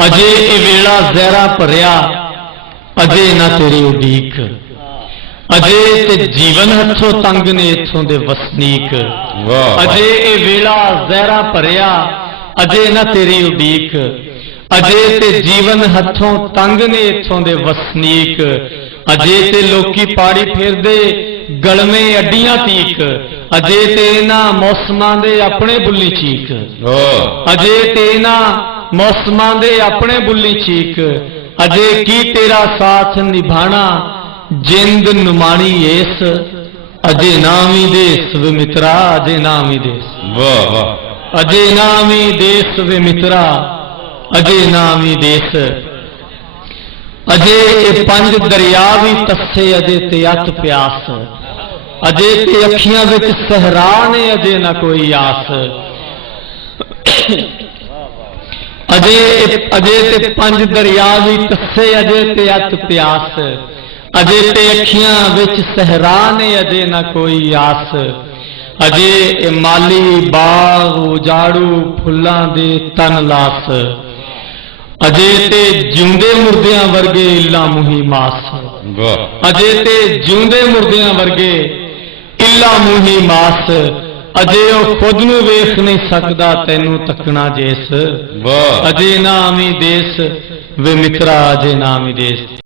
अजे ए वेला जहरा भरिया, अजे ना तेरी उडीक, अजे ते जीवन हथों तंग ने इथों दे वसनीक। अजे ए वेला जहरा भरिया, अजे ना तेरी उडीक, अजे ते जीवन हथों तंग ने इथों दे वसनीक। अजे ते लोकी पाड़ी फिरदे गलमे अड्डियां तीक, अजे ते इन्हां मौसमां दे अपने बुल्ली चीक। अजे ते इन्हां मौसमां दे अपने बुल्ली चीक। अजे की तेरा साथ निभाना जिंद नुमानी एस, अजे नामी देस वे मित्रा, अजे नामी देस, अजे नामी देस वे मित्रा, अजे नामी देस। अजे ए पंज दरिया भी तस्से, अजे ते अत प्यास, अजे ते अखियां विच सहरा ने, अजे ना कोई आस। अजे ते पंज दरिया भी तस्से, अजे ते अत प्यास, अजे ते अखियां विच सहरा ने, अजे ना कोई आस। अजे ए माली बाग उजाड़ू फुल्लां दे तन लास, अजे ते जिउंदे मुर्दियां वर्गे इला मुही मास। अजे ते जिउंदे मुर्दियां वर्गे इला मुही मास। अजे ओ खुद नू वेख नहीं सकदा तैनू तकना जेस, अजे नामी देस वे मित्रा, अजे नामी देस।